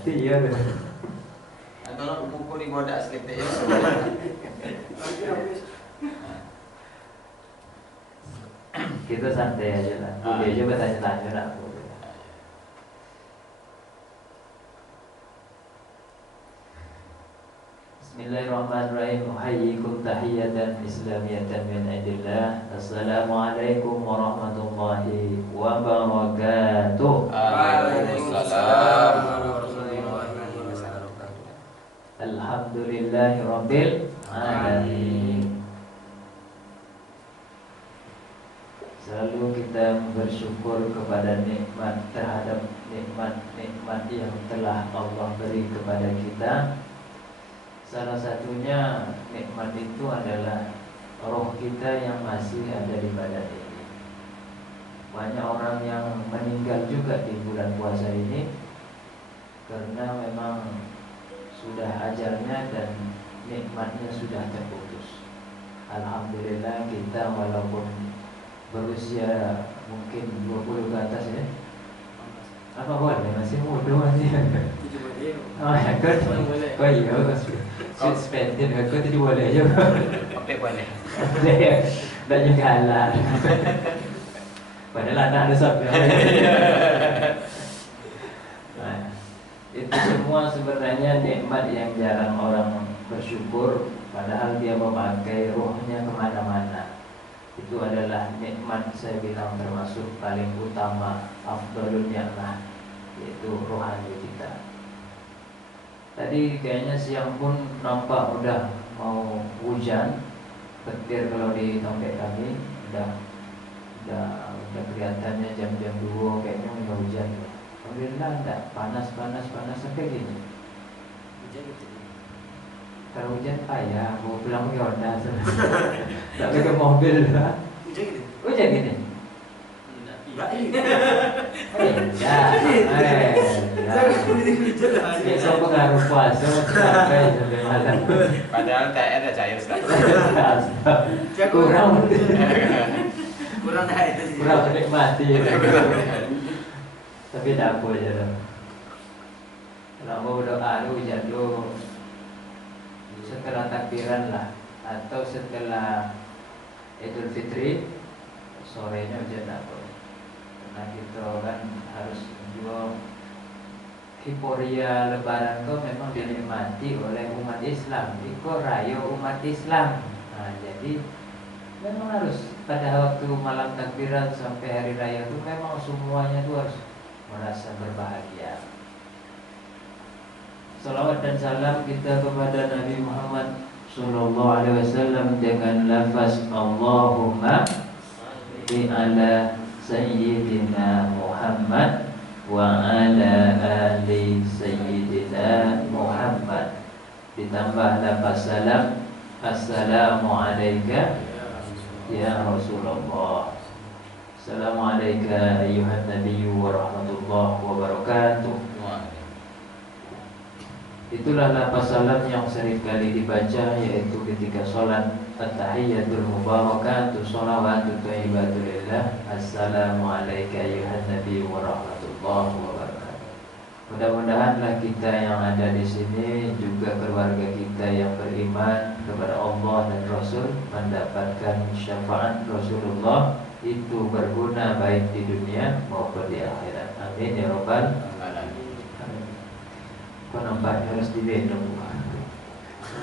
Berarti iya deh. Tolong buku di bodak skripnya ya. Kita santai aja lah. Boleh aja bertanya-tanya lah. Bismillahirrahmanirrahim. Uhayyikum tahiyatan islamiyatan min indillah. Assalamualaikum warahmatullahi wabarakatuh. Waalaikumsalam warahmatullahi wabarakatuh. Alhamdulillahirabbil alamin. Selalu kita bersyukur kepada nikmat terhadap nikmat-nikmat yang telah Allah beri kepada kita. Salah satunya nikmat itu adalah roh kita yang masih ada di badan ini. Banyak orang yang meninggal juga di bulan puasa ini karena memang sudah ajalnya dan nikmatnya sudah terputus. Alhamdulillah kita walaupun berusia mungkin 20 ke atas ya. Apa boleh masih muda masih. Oh ya kan. Oh iya kan. Suspended aku tadi boleh aja. Oke boleh. Boleh. Dan juga halal. Padahal anak ada sabda. Nah, itu semua sebenarnya nikmat yang jarang orang bersyukur. Padahal dia memakai rohnya kemana-mana. Itu adalah nikmat saya bilang termasuk paling utama, afdalun ni'mah, yaitu rohani kita. Tadi kayaknya siang pun nampak udah mau hujan, petir kalau di tempat kami udah kelihatannya jam-jam 2 kayaknya mau hujan. Alhamdulillah enggak panas sampai gini. Hujan gitu. Kalau hujan payah, mau pulang Yonda tak pakai mobil lah. Hujan gini? Enggak besok pengaruh puasa sampai malam. Padahal TR ada cair sekali. Kurang menikmati. Tapi tak apa aja dong. Kalau mau berdoa hujan dulu setelah takbiran lah, atau setelah Idul Fitri sorenya hujan apa? Karena kita kan harus jual hiporia Lebaran itu memang dinikmati oleh umat Islam. Itu raya umat Islam. Nah, jadi memang harus pada waktu malam takbiran sampai hari raya itu memang semuanya itu harus merasa berbahagia. Salawat dan salam kita kepada Nabi Muhammad Sallallahu Alaihi Wasallam dengan lafaz Allahumma salli ala Sayyidina Muhammad wa ala ali Sayyidina Muhammad, ditambah lafaz salam Assalamu alayka ya Rasulullah. Assalamu alayka ayyuhan nabiyyu wa rahmatullahi wa barakatuh. Itulah lafaz salam yang sering kali dibaca, yaitu ketika sholat at-tahiyyatul mubarakatuh sholawatut thayyibatulillah. Assalamu alayka ayyuhan nabi wa rahmatullahi wa barakatuh. Mudah-mudahanlah kita yang ada di sini juga keluarga kita yang beriman kepada Allah dan Rasul mendapatkan syafaat Rasulullah, itu berguna baik di dunia maupun di akhirat. Amin ya rabbal alamin. Kau nampak harus dibendong.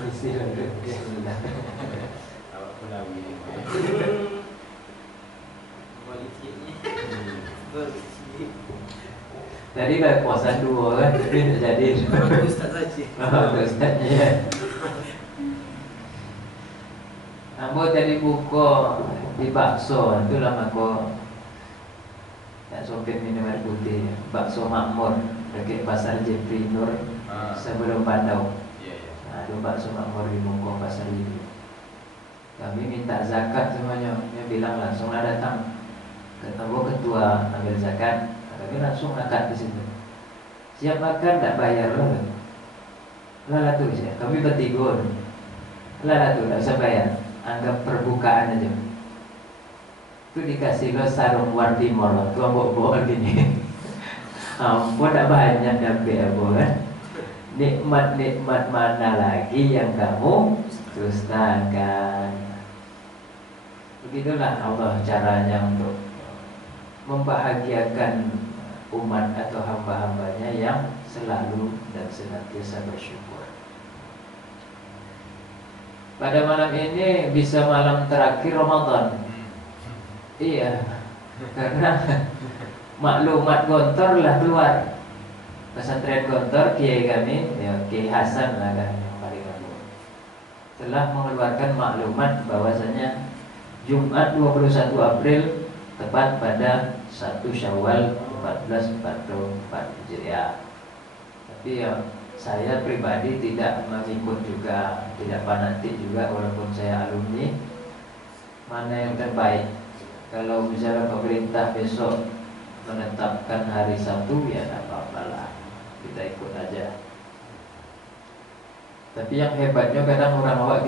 Bismillah. Awak pulawi. Tadi lah puasa 2 kan, tapi tak jadi. Ustaz saja. Ustaznya ya. Ambo tadi buka di bakso, itulah mako tak sopir minum air putih. Bakso Makmur dekat pasar Jepri Nur sebelum Bandau. Nah, itu bakso Makmur di Mongko pasar ini. Kami minta zakat semuanya, dia bilang langsung lah datang. Ketemu ketua ambil zakat, kami langsung angkat di situ. Siap makan tak bayar loh. Lah tu saja, kami bertiga. Lah tu tak usah bayar, anggap perbukaan aja. Itu dikasih lo sarung wardi moro, tu bawa gini. Ampun tak banyak dapat apa kan? nikmat-nikmat mana lagi yang kamu dustakan. Begitulah Allah caranya untuk membahagiakan umat atau hamba-hambanya yang selalu dan senantiasa bersyukur. Pada malam ini bisa malam terakhir Ramadan. Iya, karena maklumat Gontor lah keluar. Pesantren Gontor, Kiai kami, ya Kiai Hasan lah kan yang paling aku, telah mengeluarkan maklumat bahwasanya Jumat 21 April tepat pada 1 Syawal 1444 Hijriah. Tapi ya saya pribadi tidak mengikut juga, tidak fanatik juga walaupun saya alumni. Mana yang terbaik? Kalau misalnya pemerintah besok menetapkan hari Sabtu, ya tidak apa-apa lah, kita ikut aja. Tapi yang hebatnya kadang orang awak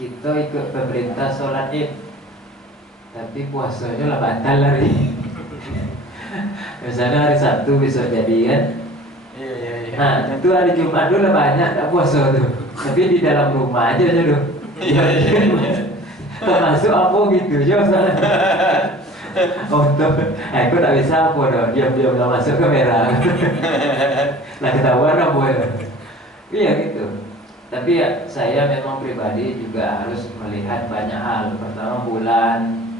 kita ikut pemerintah sholat Id, tapi puasanya lah batal hari. Misalnya hari Sabtu besok jadi kan. Iya. Nah itu hari Jumat dulu lah banyak tak puasa tuh, tapi di dalam rumah aja tuh. Iya. Termasuk apa gitu aja soalnya. Untuk, aku tak bisa apa dah, diam-diam lah masuk kamera. Lah ketahuan apa ya? Iya gitu. Tapi ya, saya memang pribadi juga harus melihat banyak hal. Pertama bulan,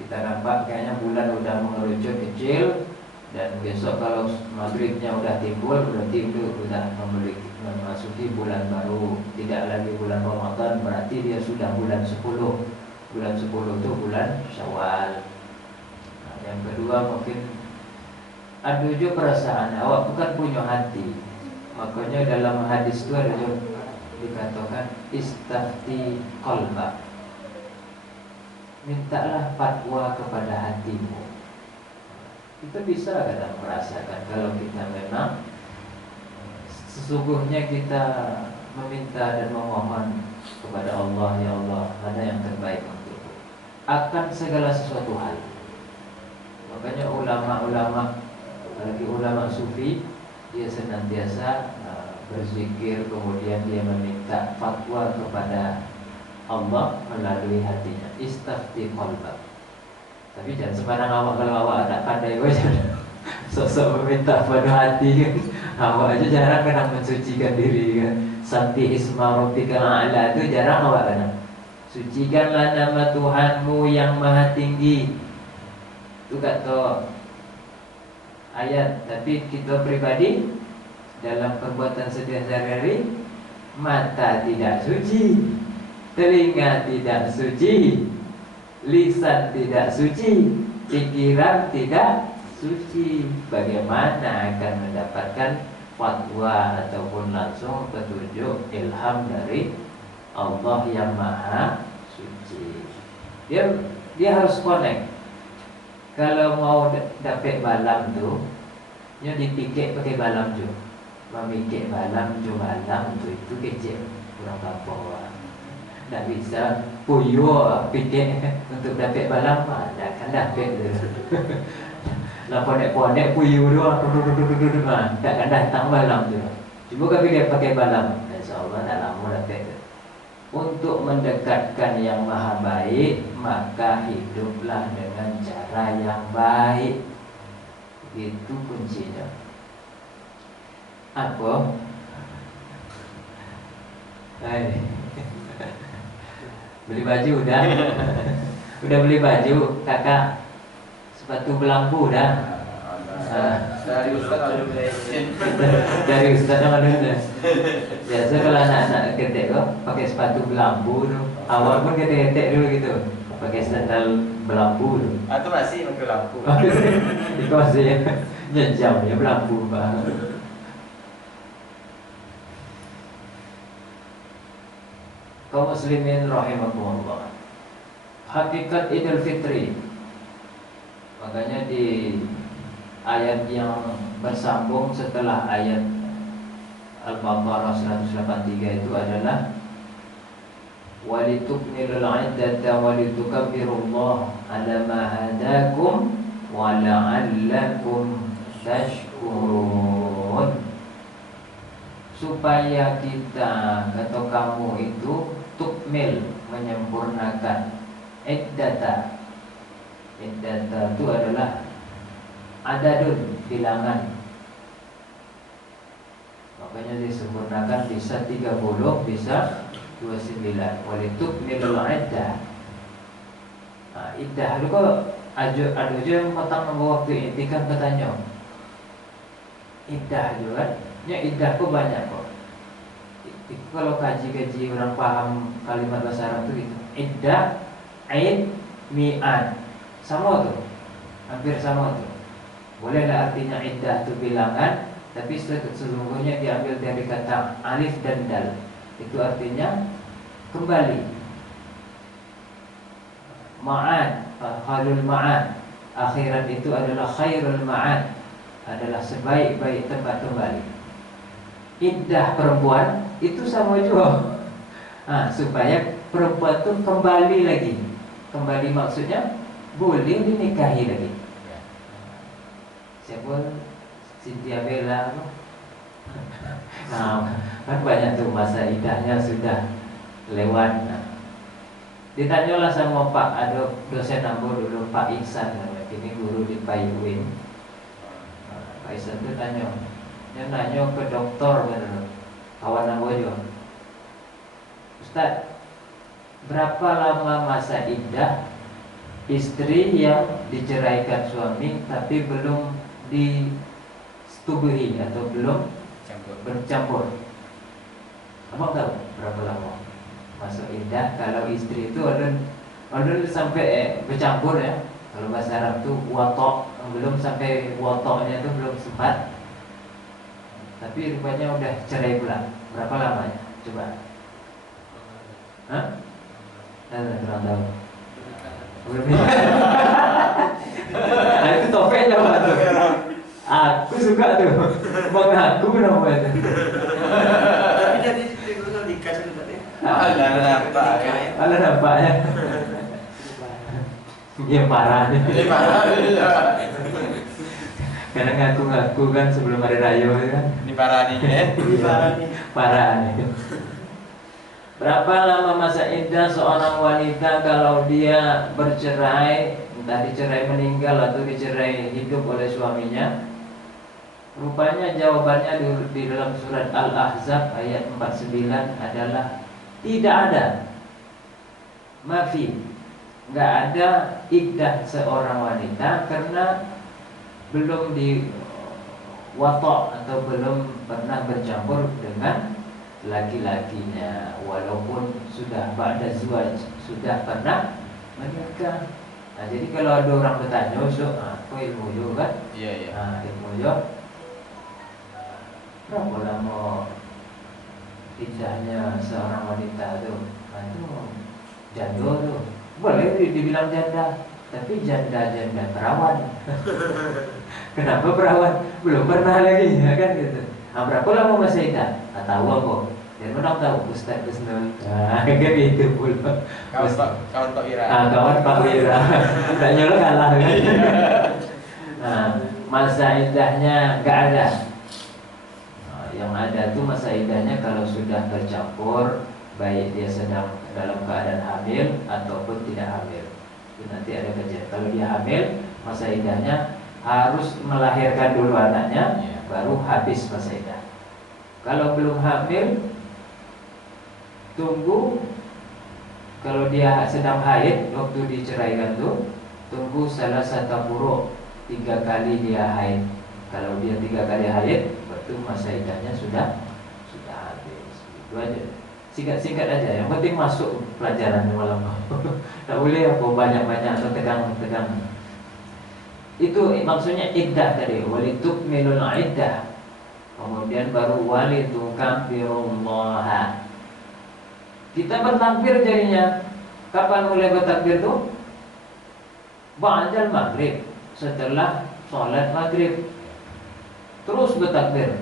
kita nampak kayaknya bulan udah mengerucut kecil, dan besok kalau maghribnya udah timbul, berarti itu udah memasuki bulan baru, tidak lagi bulan Ramadan, berarti dia sudah bulan 10. Bulan 10 itu bulan Syawal. Nah, yang kedua mungkin ada juga perasaan awak bukan punya hati. Makanya dalam hadis itu ada juga dikatakan istafti qalbak, mintalah fatwa kepada hatimu. Kita bisa kadang merasakan kalau kita memang sesungguhnya kita meminta dan memohon kepada Allah, ya Allah, mana yang terbaik untukku akan segala sesuatu hal. Makanya ulama-ulama, apalagi ulama sufi, dia senantiasa berzikir, kemudian dia meminta fatwa kepada Allah melalui hatinya. Istafti qalbak. Tapi jangan sembarang awak, kalau awak tak pandai baca sosok meminta pada hati kan. Awak aja jarang kadang mensucikan diri kan. Sabbi isma rabbikal a'la itu jarang awak kadang. Sucikanlah nama Tuhanmu yang maha tinggi. Itu kata ayat. Tapi kita pribadi dalam perbuatan sehari-hari, mata tidak suci, telinga tidak suci, lisan tidak suci, pikiran tidak suci. Bagaimana akan mendapatkan fatwa ataupun langsung petunjuk ilham dari Allah yang maha suci? Dia harus connect. Kalau mau dapat balam tuh, dia dipikir pakai balam tuh. Memikir balam itu kecil, kurang apa-apa. Tak bisa puyuh pikir untuk dapat balam, tak akan dapat tu. Lah ponek-ponek puyuh doang, tak akan datang balam tu. Cuba kau fikir pakai balam, insya-Allah tak lama dapat tu. Untuk mendekatkan yang maha baik, maka hiduplah dengan cara yang baik. Itu kuncinya. Apa? Beli baju udah. Udah beli baju, kakak. Sepatu belampu dah. Dari Ustaz ada Dari Ustaz ada. Biasa kalau anak-anak ketek kok pakai sepatu belampu tu. Awal pun ketek-ketek dulu gitu. Pakai sandal belampu tu. Atau masih pakai lampu. Itu masih jam ya belampu banget. Kaum muslimin rahimakumullah. Hakikat Idul Fitri. Makanya di ayat yang bersambung setelah ayat Al-Baqarah 183 itu adalah walitukmilul iddata walitukabbirullaha ala ma hadakum wa la'allakum tashkurun. supaya kita atau kamu itu tukmil, menyempurnakan iddata. Iddata itu adalah adadun, bilangan. Makanya disempurnakan bisa 30, bisa 29. Walitukmilul iddah. Nah, iddah itu kok ada aja yang potong nunggu waktu iktikaf katanya. Iddah juga kan? Ya iddah kok banyak kok. Itu kalau kaji-kaji orang paham kalimat bahasa Arab itu gitu. Iddah, aid, mi'ad, sama tuh, hampir sama tuh. Boleh lah artinya iddah itu bilangan, tapi sesungguhnya diambil dari kata alif dan dal. Itu artinya kembali. Ma'ad, khairul ma'ad, akhirat itu adalah khairul ma'ad, adalah sebaik-baik tempat kembali. Iddah perempuan itu sama juga. Supaya perempuan itu kembali lagi. Kembali maksudnya boleh dinikahi lagi. Siapa? Cynthia Bella. Nah, kan banyak tuh masa iddahnya sudah lewat. Ditanyalah sama Pak, ada dosen ambo dulu, Pak Iksan, ini guru di PAIUIN. Pak Iksan itu nanya ke dokter, kawan ambo juga, Ustaz, berapa lama masa iddah istri yang diceraikan suami tapi belum disetubuhi atau belum bercampur? Abang tahu berapa lama masa iddah kalau istri itu ada sampai bercampur ya? Kalau bahasa Arab itu watok, belum sampai watoknya itu belum sempat, tapi rupanya udah cerai pula. Berapa lamanya? Coba. Hah? Kurang tahu. Nah, itu topeng jawab tuh. Aku suka tuh. Bang aku namanya. Tapi jadi kalau dikasih tadi. Ada nampaknya. Ya parah nih. Karena ngaku-ngaku kan sebelum hari raya kan. Ini parah nih, Parah nih. Berapa lama masa iddah seorang wanita kalau dia bercerai, entah dicerai meninggal atau dicerai hidup oleh suaminya? Rupanya jawabannya di dalam surat Al-Ahzab ayat 49 adalah tidak ada. Mafi, nggak ada iddah seorang wanita karena belum watok atau belum pernah bercampur dengan laki-lakinya, walaupun sudah ba'da zuwaj, sudah pernah menikah. Nah, jadi kalau ada orang bertanya, apa ilmu yo kan? Iya. Ilmu yo berapa lama iddahnya seorang wanita tuh? Itu janda tuh. Boleh dibilang janda, tapi janda perawan. Kenapa perawan? Belum pernah lagi, ya kan gitu. Berapa lama masa iddah? Tahu aku. Dan menang tahu Ustaz Kusnul. Kayak gitu pula. Kawan Pak Wira. Kawan Pak Wira. Tak nyolok kalah kan. Masa iddahnya enggak ada. Yang ada tuh masa iddahnya kalau sudah bercampur, baik dia sedang dalam keadaan hamil ataupun tidak hamil. Itu nanti ada kajian. Kalau dia hamil, masa iddahnya harus melahirkan dulu anaknya, baru habis masa iddah. Kalau belum hamil, tunggu. Kalau dia sedang haid, waktu diceraikan tuh, tunggu salah satu quru, 3 kali dia haid. Kalau dia 3 kali haid, berarti masa iddahnya sudah habis. Itu aja. Singkat-singkat aja. Yang penting masuk pelajaran malam. Tak boleh apa banyak-banyak atau tegang-tegang. Itu maksudnya iddah tadi, walitukmilul iddah. Kemudian baru walitukabbirullaha. Kita bertakbir jadinya. Kapan mulai bertakbir tuh? Ba'dal maghrib, setelah sholat maghrib. Terus bertakbir.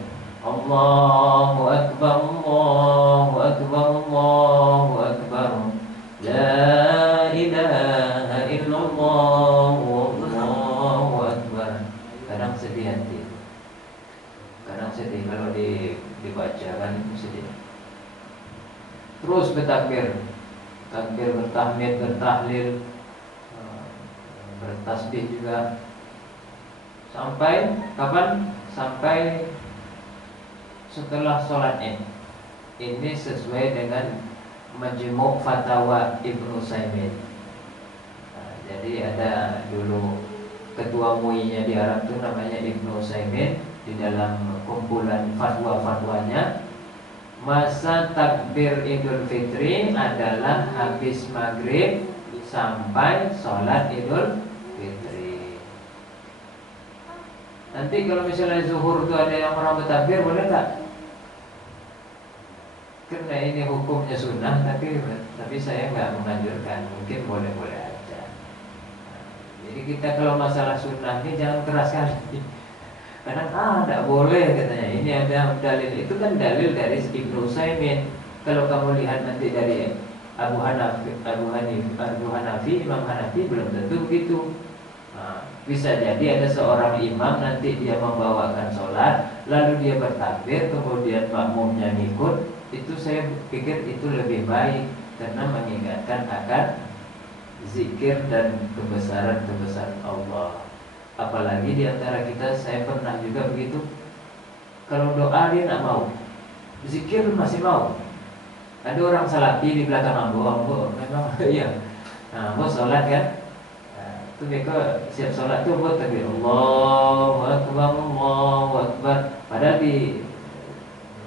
Allahu akbar, Allahu akbar, Allahu akbar. La ilaha illallah, Allahu akbar. Kadang sedih hati. Kadang sedih kalau dibaca kan sedih. Terus bertakbir, takbir, bertahmid, bertahlil, bertasbih juga. Sampai kapan? Sampai setelah sholat Id. Ini sesuai dengan Majmu' Fatawa Ibnu Utsaimin. Jadi ada dulu ketua MUI-nya di Arab itu namanya Ibnu Utsaimin. Di dalam kumpulan fatwa-fatwanya, masa takbir Idul Fitri adalah habis maghrib sampai sholat Idul Fitri. Nanti kalau misalnya zuhur itu ada yang orang bertakbir, boleh tak? Karena ini hukumnya sunnah, tapi saya nggak menganjurkan. Mungkin boleh-boleh aja. Jadi kita kalau masalah sunnah ini jangan keras kali. Kadang tidak boleh katanya. Ini ada dalil, itu kan dalil dari Ibnu Utsaimin. Kalau kamu lihat nanti dari Imam Hanafi belum tentu begitu. Bisa jadi ada seorang imam nanti dia membawakan sholat, lalu dia bertakbir, kemudian makmumnya ngikut. Itu saya pikir itu lebih baik karena mengingatkan akan zikir dan kebesaran Allah. Apalagi di antara kita, saya pernah juga begitu. Kalau doa dia tak mau, zikir masih mau. Ada orang salafi di belakang ambo memang iya. Nah, ambo sholat kan, itu mereka siap sholat tuh buat takbir Allahu Akbar. Padahal di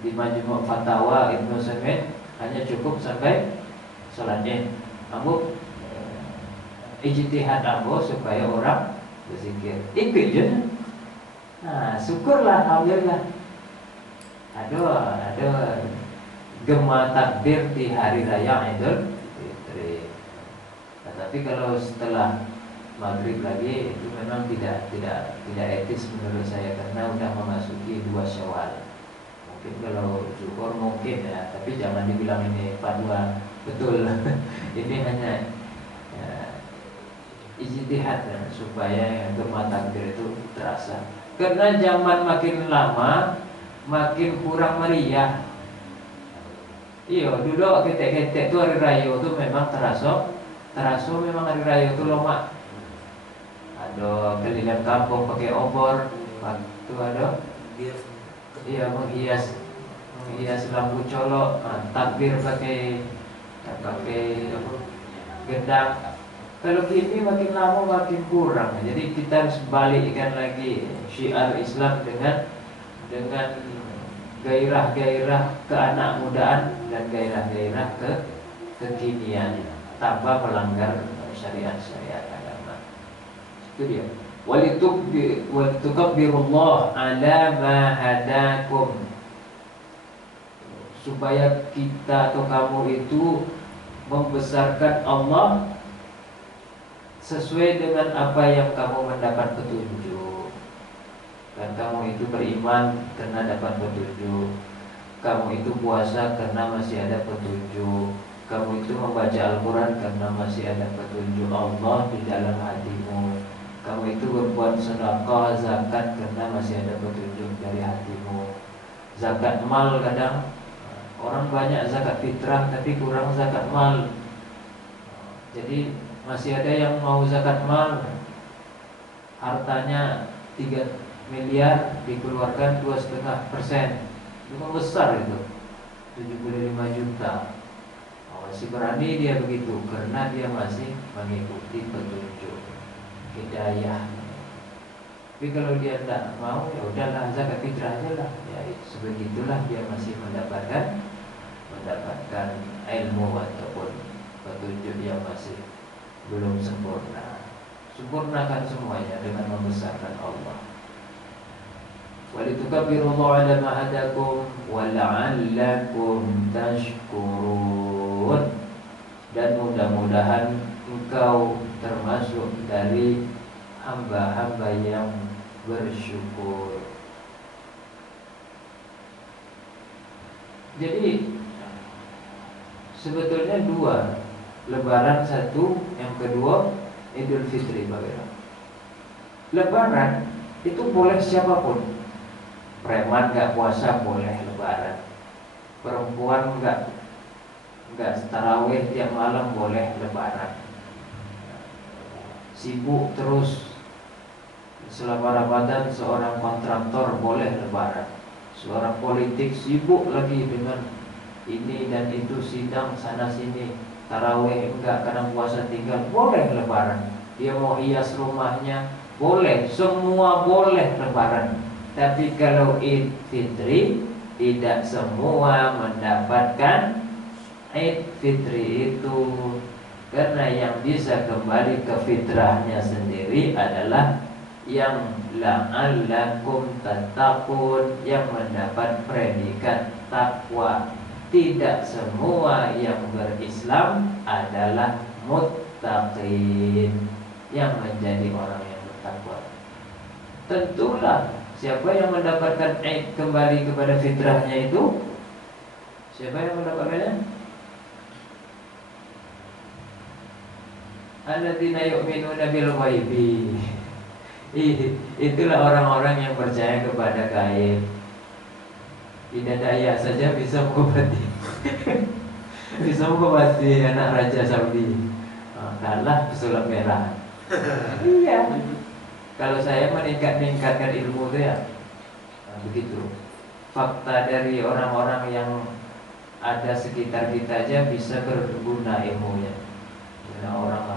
Majmu' Fatawa Ibnu Utsaimin hanya cukup sampai sholatnya. Ambo ijtihad ambo supaya orang berzikir, ikut je. Nah, syukurlah, alhamdulillah. Ada gema takbir di hari raya Idul Fitri. Tapi kalau setelah maghrib lagi itu memang tidak etis menurut saya, karena sudah memasuki 2 Syawal. Mungkin kalau zuhur mungkin ya, tapi jangan dibilang ini fatwa betul. Ini hanya ijtihad ya, supaya gema takbir itu terasa. Karena zaman makin lama makin kurang meriah. Iya, dulu ketek-ketek itu hari raya itu memang terasa memang hari raya itu lomak. Ada keliling kampung pakai obor, waktu ada iya menghias lampu colok, takbir pakai gendang. Kalau gini makin lama makin kurang. Jadi kita harus balikkan lagi syiar Islam dengan gairah-gairah keanak-mudaan dan gairah-gairah kekinian tanpa melanggar syariat agama. Itu dia. Walitukabbirullaha ala ma hadakum. Supaya kita atau kamu itu membesarkan Allah sesuai dengan apa yang kamu mendapat petunjuk. Dan kamu itu beriman karena dapat petunjuk. Kamu itu puasa karena masih ada petunjuk. Kamu itu membaca Al-Quran karena masih ada petunjuk Allah di dalam hatimu. Kamu itu berbuat sedekah, zakat karena masih ada petunjuk dari hatimu. Zakat mal, kadang orang banyak zakat fitrah tapi kurang zakat mal. Jadi masih ada yang mau zakat mal, hartanya 3 miliar dikeluarkan 2,5%. Itu besar itu, 75 juta. Masih berani dia begitu karena dia masih mengikuti petunjuk hidayah. Tapi kalau dia tidak mau, ya udahlah zakat fitrah aja lah. Ya sebegitulah dia masih mendapatkan ilmu ataupun petunjuk yang masih belum sempurna. Sempurnakan semuanya dengan membesarkan Allah. Walitukabbirullaha ala ma hadakum wa la'allakum tashkurun. Dan mudah-mudahan engkau termasuk dari hamba-hamba yang bersyukur. Jadi sebetulnya 2 Lebaran, 1, yang kedua Idul Fitri. Lebaran itu boleh siapapun. Preman nggak puasa boleh lebaran. Perempuan nggak tarawih tiap malam boleh lebaran. Sibuk terus selama Ramadan, seorang kontraktor boleh lebaran. Seorang politik sibuk lagi dengan ini dan itu, sidang sana sini. Tarawih enggak, karena puasa tinggal, boleh lebaran. Dia mau hias rumahnya, boleh, semua boleh lebaran. Tapi kalau Idul Fitri, tidak semua mendapatkan Idul Fitri itu. Karena yang bisa kembali ke fitrahnya sendiri adalah yang la'allakum tattaqun, yang mendapat predikat takwa. Tidak semua yang berislam adalah muttaqin, yang menjadi orang yang bertakwa. Tentulah siapa yang mendapatkan kembali kepada fitrahnya itu, siapa yang mendapatkannya? Alladzina yu'minuna bil ghaibi. Itulah orang-orang yang percaya kepada gaib. Tidak daya saja bisa mengobati bisa mengobati anak Raja Saudi. Kalah pesulap merah. Iya. Kalau saya meningkatkan ilmu itu ya, begitu. Fakta dari orang-orang yang ada sekitar kita aja bisa berguna ilmunya. Karena orang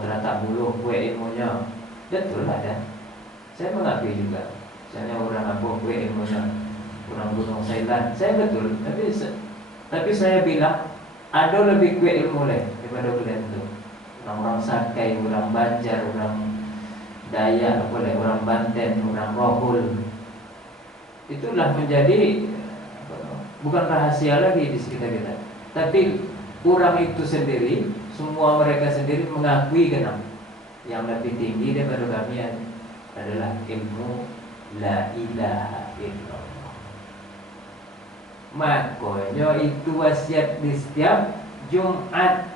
ternyata buluh kue ilmunya, betul ada. Saya mengakui juga. Misalnya orang kue ilmunya, orang Gunung Thailand, saya betul. Tapi saya bilang ada lebih kue ilmu daripada kalian itu. Orang Sakai, orang Banjar, orang Dayak, orang Banten, orang Rohul. Itulah menjadi bukan rahasia lagi di sekitar kita. Tapi orang itu sendiri, semua mereka sendiri mengakui kenapa yang lebih tinggi daripada kami adalah ilmu la ilaha illallah. Makanya itu wasiat di setiap Jumat.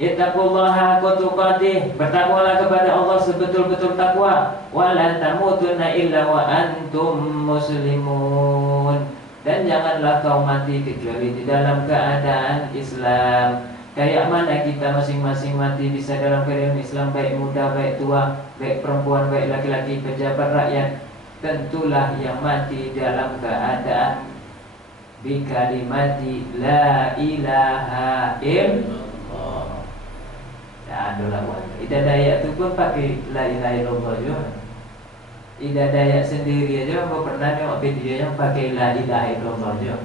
Ittaqullaha haqqa tuqatih, bertakwalah kepada Allah sebetul-betul takwa. Wa la tamutunna illa wa antum muslimun. Dan janganlah kau mati kecuali di dalam keadaan Islam. Kayak mana kita masing-masing mati bisa dalam keadaan Islam, baik muda, baik tua, baik perempuan, baik laki-laki, pejabat, rakyat. Tentulah yang mati dalam keadaan bikalimati la ilaha illallah. Ya, adalah wajib. Ida Dayak itu pun pakai la ilaha illallah juga. Ida Dayak sendiri aja aku pernah tengok video yang pakai la ilaha illallah juga.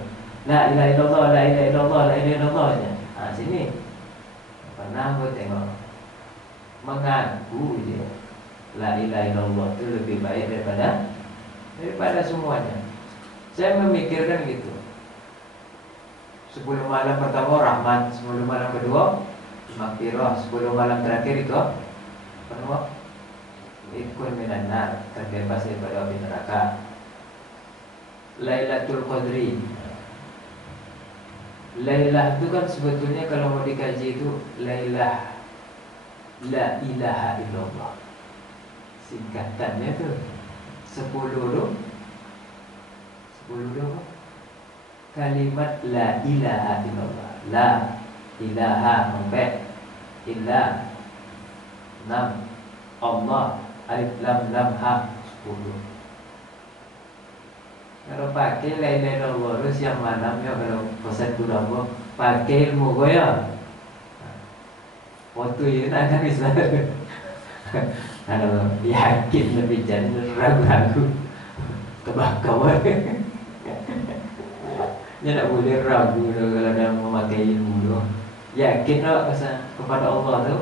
La ilaha illallah, la ilaha illallah, la ilaha illallah aja. Sini pernah aku tengok mengaku dia la ilaha illallah itu lebih baik daripada semuanya. Saya memikirkan gitu. 10 malam pertama rahmat, 10 malam kedua maghfirah, 10 malam terakhir itu penuh ikun minan nar, terbebas daripada api neraka. Lailatul Qadri. Lailah itu kan sebetulnya kalau mau dikaji itu Lailah la ilaha illallah. Singkatannya tuh 10 dulu. 10 dulu kalimat la ilaha illallah. La ilaha sampai illa 6 Allah alif lam lam ha 10. Kalau pakai la ilaha illallah terus yang malamnya kalau pesan kurang pakai ilmu gue ya. Waktu ini akan bisa kalau yakin lebih jangan ragu-ragu kebakawan. Dia tak boleh ragu kalau dia memakai ilmu tu. Yakin tak kepada Allah tu,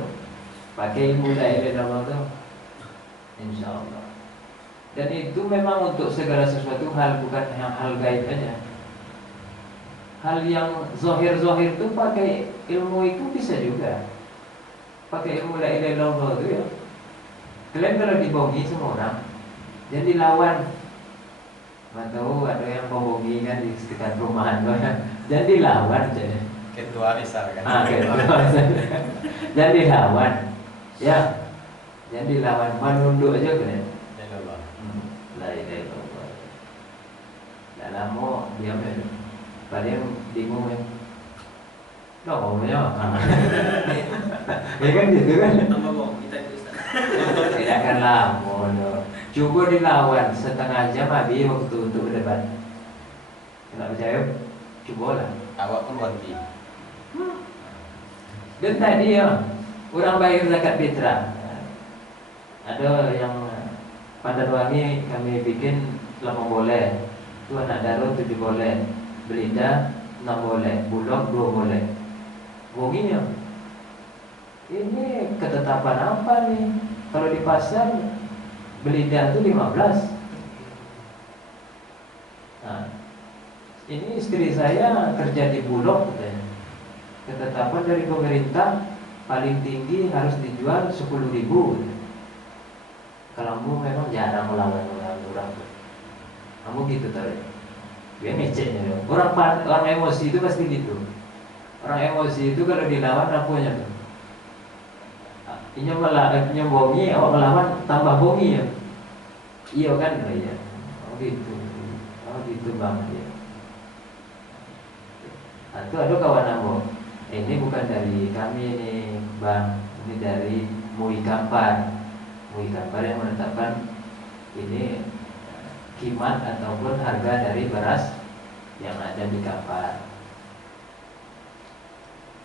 pakai ilmu la ilaha illallah tu, insyaAllah. Dan itu memang untuk segala sesuatu hal, bukan yang hal gaib aja. Hal yang zahir-zahir tu pakai ilmu itu bisa juga. Pakai ilmu la ilaha illallah tu ya. Kalian kalau dibohongi semua orang, jadi lawan. Tahu ada yang bohongi kan di sekitar perumahan kan, jadi lawan aja. Ketua besar kan. Ketua jadi lawan, ya. Jadi lawan, menunduk aja kan. La ilaha illallah. Tak lama diam ya. Paling bingung ya. Dah ngomongnya. Ya kan gitu kan. Tambah bohong kita itu Ustaz. Tidak akan lama loh. Coba dilawan setengah jam habis waktu untuk berdebat. Tak percaya? Cobalah. Awak pun wanti. Dan tadi ya, orang bayar zakat fitrah. Ada yang Pandanwangi kami bikin 8 boleh. Itu anak daro 7 boleh. Belinda 6 boleh. Bulog 2 boleh. Bonginya. Ini ketetapan apa nih? Kalau di pasar Belinda itu 15. Nah, ini istri saya kerja di Bulog katanya. Ketetapan dari pemerintah paling tinggi harus dijual 10.000. Kalau kamu memang jarang melawan orang kamu gitu tadi. Dia ngeceknya. Orang emosi itu pasti gitu. Orang emosi itu kalau dilawan apanya tuh? Ini bongi, awak melawan tambah bongi ya. Iya kan? Oh iya. Oh gitu bang ya. Itu ada kawan aku. Ini bukan dari kami nih bang, ini dari MUI Kampar. MUI Kampar yang menetapkan ini kimat ataupun harga dari beras yang ada di Kampar.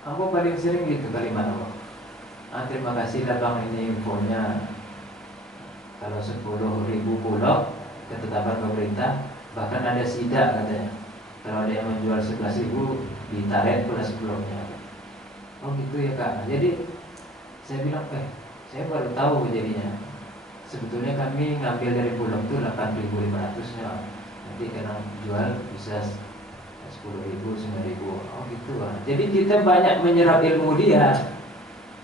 Aku paling sering gitu kalimat aku. Terima kasih lah bang, ini infonya. Kalau 10.000 bulog ketetapan pemerintah, bahkan ada sidak katanya. Kalau ada yang menjual 11.000 ditarik pula sebelumnya. Oh gitu ya kak. Jadi saya bilang saya baru tahu jadinya. Sebetulnya kami ngambil dari bulog itu 8.500 nya. Nanti karena jual bisa 10.000, 9.000. Oh gitu lah. Jadi kita banyak menyerap ilmu dia.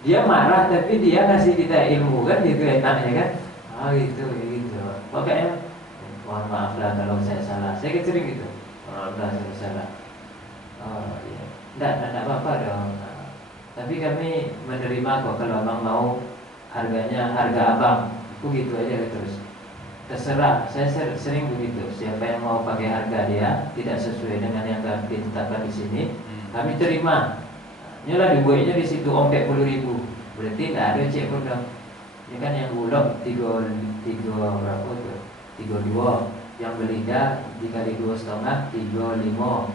Dia marah tapi dia kasih kita ilmu kan, gitu enaknya kan. Oh gitu. Makanya mohon maaf lah kalau saya salah. Saya kan sering gitu. Mohon maaf kalau salah. Oh iya. Enggak apa-apa dong. Tapi kami menerima kok kalau abang mau harganya harga abang. Begitu aja terus. Terserah, saya sering begitu. Siapa yang mau pakai harga dia tidak sesuai dengan yang ditetapkan di sini, kami terima. Nyolah dibuatnya di situ 40.000. Berarti tidak ada cek pun dong. Ini kan yang bulog 3 berapa tuh? 32. Yang Belinda dikali 2,5 35.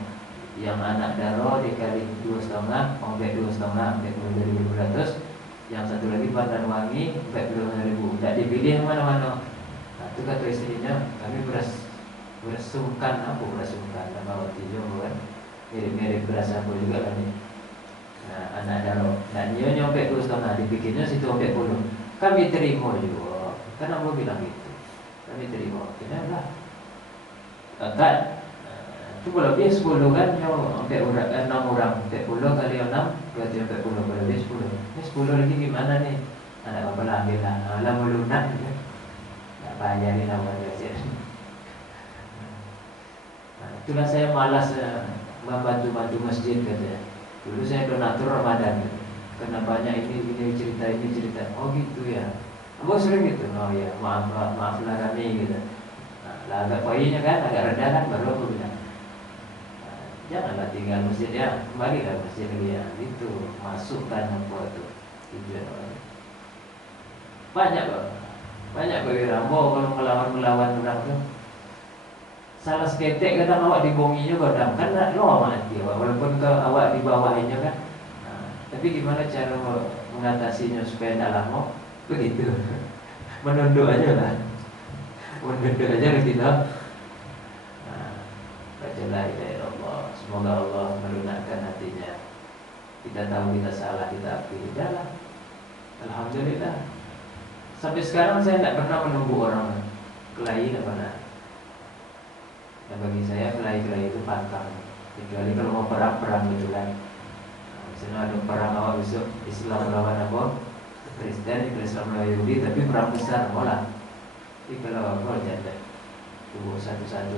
Yang anak daro dikali 2,5 ombek 2,5 42.500. Yang satu lagi Pandanwangi 45.000. Tidak dipilih yang mana-mana. Nah, itu kata istrinya, kami bersungkan nama waktu Jawa kan, mirip-mirip beras aku juga kan ini. Nah, anak daro. Nah, dia nyampe 2,5 dibikinnya situ ombek 10. Kami terima juga. Kan aku bilang gitu. Kami terima. Kenapa? Kan itu lebih 10 kan yang sampai 6 orang 10 kali 6 berarti sampai 10 lebih 10. Ini 10 lagi gimana nih? Ada apa lah ambil lah. Lah melunak gitu. Enggak bayarin awal aja. Nah, itulah saya malas membantu masjid katanya. Dulu saya donatur Ramadan gitu. Karena banyak ini cerita. Oh gitu ya. Aku sering gitu. Oh ya, maaf lah kami gitu. Nah, lah agak poinnya kan agak rendah kan baru aku bilang. Janganlah tinggal masjid ya, kembalilah masjid dia itu masukkan apa itu tujuan orang. Banyak bagi Rambo kalau melawan orang tu. Salah seketik kata awak dibongi juga dam kan lo mati walaupun awak di bawahnya kan. Nah, tapi gimana cara mengatasinya supaya tidak lama? Begitu. Menunduk aja lah. Menunduk aja kita. Nah, bacalah hidayah. Semoga Allah melunakkan hatinya. Kita tahu kita salah, kita akui. Udahlah. Alhamdulillah. Sampai sekarang saya tidak pernah menunggu orang kelahi, tidak pernah. Dan bagi saya kelahi itu pantang. Kecuali kalau mau perang betulan. Nah, misalnya ada perang awal besok Islam melawan apa? Kristen, Islam melawan Yahudi, tapi perang besar, malah. Tapi kalau janda, tunggu satu-satu.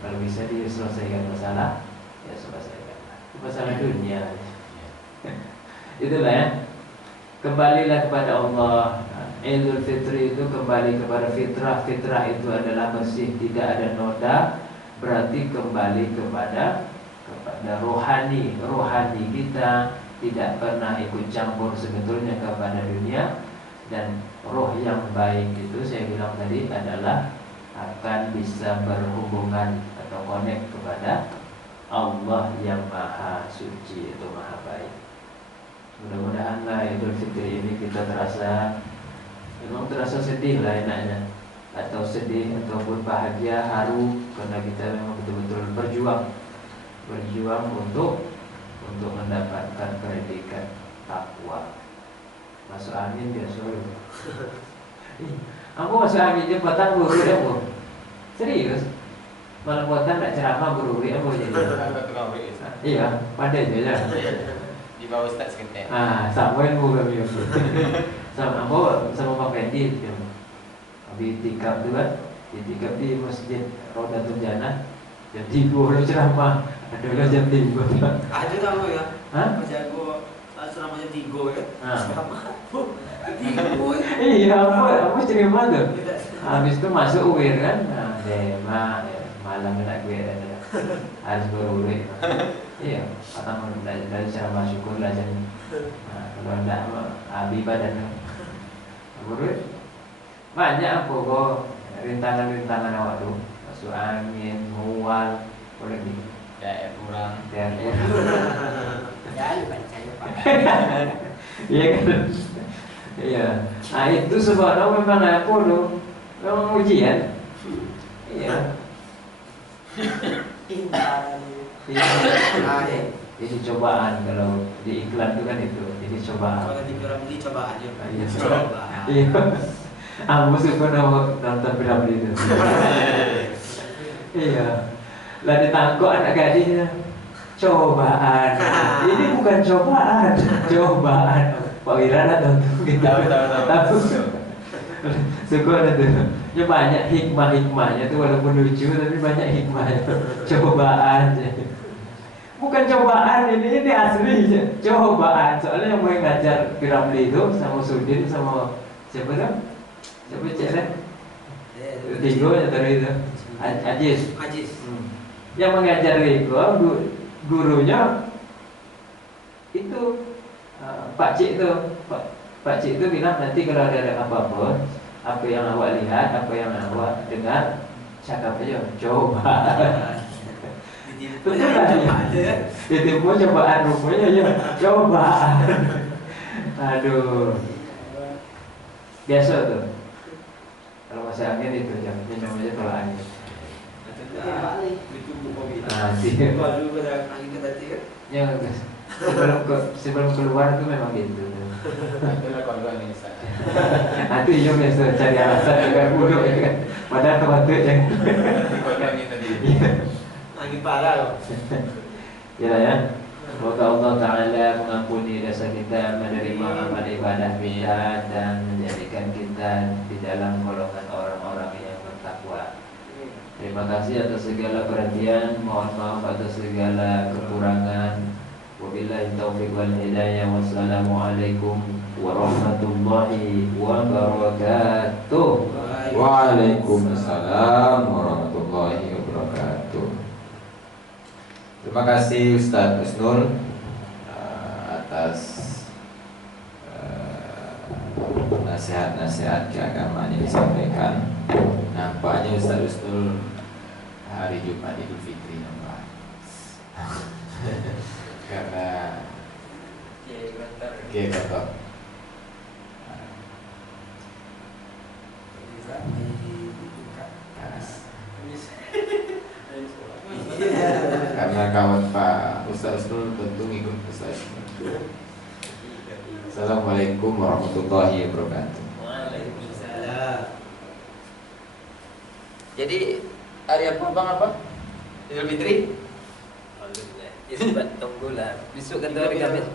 Kalau bisa diselesaikan masalah. Ya selesaikan. Itu masalah dunia. Itulah ya. Kembalilah kepada Allah. Idul Fitri itu kembali kepada fitrah. Fitrah itu adalah bersih, tidak ada noda berarti kembali kepada rohani. Rohani kita tidak pernah ikut campur sebetulnya kepada dunia. Dan roh yang baik itu saya bilang tadi adalah akan bisa berhubungan atau connect kepada Allah yang maha suci, itu maha baik. Mudah-mudahanlah Idul Fitri ini kita memang terasa sedih lah enaknya, atau sedih ataupun bahagia, haru, karena kita memang betul-betul berjuang untuk mendapatkan predikat takwa. Masuk angin dia suruh. Aku masuk angin jembatan guru ya bu. Serius? Malam buatan tak ceramah guru ya bu jadi. Iya, pandai aja. Di bawah Ustaz sekentek. Sama yang bu kami. Sama Bang Fendi. Habis tikap tu kan, tikap di masjid Rodatul Jannah. Jam 3 lo ceramah. Ada lo jam 3. Ada tahu ya? Hah? Macam aku ceramahnya 3 ya. Ceramah. Iya, aku cerita tu. Habis tu masuk UIR kan, malam nak UIR harus berurit. Iya, atau dari ceramah syukur lah jadi. Kalau tidak, habis badan. Berurit. Banyak pokok rintangan-rintangan awak tu. Masuk angin, mual, boleh di. Ya, kurang. Ya, lupa saya Pak. Iya kan? Iya. Nah itu sebabnya memang aku tu memang ujian. Iya. Ini cobaan kalau di iklan tu kan itu. Ini cobaan. Kalau di film ini coba aja. Iya. Iya. Aku suka nonton film itu. Iya. Lah ditangkap anak gadisnya. Cobaan. Ini bukan cobaan, cobaan. Pak Wirana tahu kita tahu. Syukur itu. Ya banyak hikmahnya tuh walaupun lucu tapi banyak hikmahnya. Cobaan. Bukan cobaan ini asli cobaan. Soalnya yang mau ngajar Piramli itu sama Sudin sama siapa tuh? Siapa cek? Tigo ya tadi itu. Ajis. Yang mengajar itu gurunya itu Pak Cik itu bilang nanti kalau ada apa-apa, apa yang awak lihat, apa yang awak dengar, cakap aja, coba. Betul kan? Ditipu cobaan rupanya ya, coba. Aduh, biasa tuh. Kalau masih angin itu minum aja kalau angin. Ya, sebelum keluar itu memang gitu. Itulah korban ini. Nanti iya biasa cari alasan juga buruk ya kan. Padahal teman tuh yang Korban ini tadi. Angin parah loh. ya. Semoga Allah Ta'ala mengampuni dosa kita, menerima amal ibadah kita, dan menjadikan kita di dalam golongan orang-orang yang bertakwa. Terima kasih atas segala perhatian, mohon maaf atas segala kekurangan. Wabillahi taufiq wal hidayah. Wassalamualaikum warahmatullahi wabarakatuh. Waalaikumsalam warahmatullahi wabarakatuh. Terima kasih Ustaz Husnul atas nasihat-nasihat keagamaan yang disampaikan. Nampaknya Ustaz Husnul hari Jumat Idul Fitri nampak. Karena kata karena kawan Pak Ustaz Husnul tentu ngikut Ustaz Husnul. Assalamualaikum warahmatullahi wabarakatuh. Waalaikumsalam. Jadi hari apa bang apa? Idul Fitri? Itu tunggulah. Besok kan hari Kamis.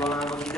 Buang apa kita